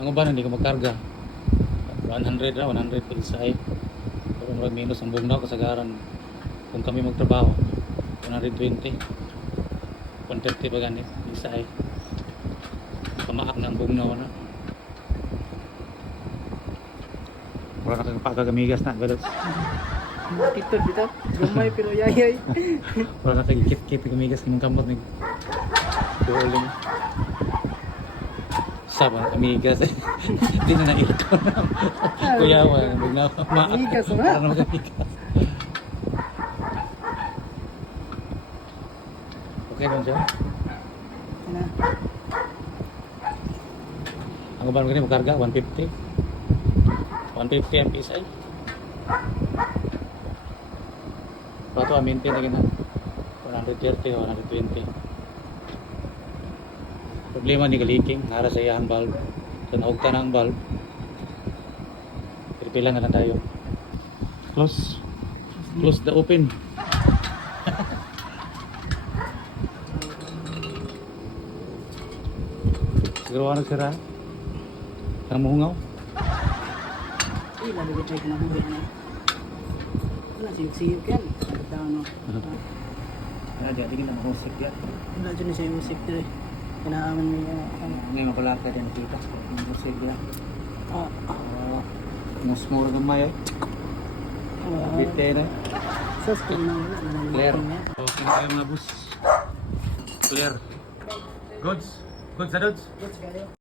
Ang uban hindi ko magkarga. 100 ra, 100 po isa ay. Pero marag minus ang bugnaw kasagaran. Kung kami magtrabaho, 120. 150 ba ganit isa ay. Pamaak ng bugnaw na. Wala na kang pagkagamigas na, galos. Tito dito, gamay pero yayay. Wala na kang kit-kit gamigas ng kamot ni. Duling. Sama amigas. Hindi na naikot na. Kuyawa, bugnaw. Amigas na. Para na magamigas. Okay lang siya. Ano? Ang uban ko magkarga 150. 150 ang PSI. Pato aminti na gina. 130 o 120. Problema ni leaking, nara sa iyang valve. So naugta na ang valve. Pila na lang tayo. Close. Close the open. Siguro ano sira? Ang muhungaw? Lalo tayo ka nabuhay na. Wala, siyog-siyog yan. Nagkataon, no? Jadi kita musik ya. Wala dyan na siya yung musik dito. Kinaaman mo yung... Ngayon mapala ka dyan kita. Musik ya. Musmura gamay eh. Dite na. Sa school na wala. Clear. Okay na kayo mga boss. Clear. Goods. Goods na goods. Goods kayo.